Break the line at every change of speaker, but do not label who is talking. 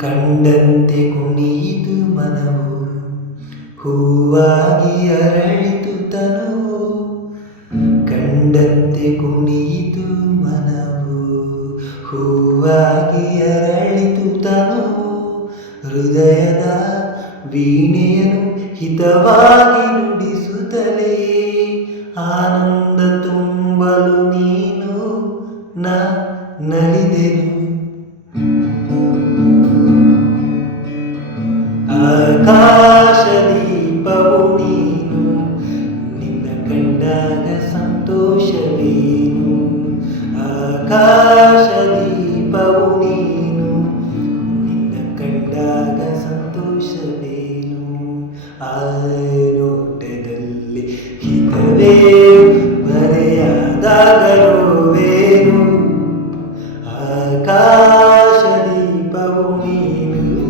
ಕಂಡಂತೆ ಕುಣಿಯಿತು ಮನವು, ಹೂವಾಗಿ ಅರಳಿತು ತನುವು. ಕಂಡಂತೆ ಕುಣಿಯಿತು ಮನವು, ಹೂವಾಗಿ ಅರಳಿತು ತನುವು. ಹೃದಯದ ವೀಣೆಯನ್ನು ಹಿತವಾಗಿ ನುಡಿಸುತ್ತಲೇ ಆನಂದ ತುಂಬಲು ನೀನು ನ ನಲಿದೆನು. ಆಕಾಶ ದೀಪವು ನೀನು, ನಿನ್ನ ಕಂಡಾಗ ಸಂತೋಷವೇನು. ಆಕಾಶ ದೀಪವು ನೀನು, ನಿನ್ನ ಕಂಡಾಗ ಸಂತೋಷವೇನು. ಆ ದೀಪವು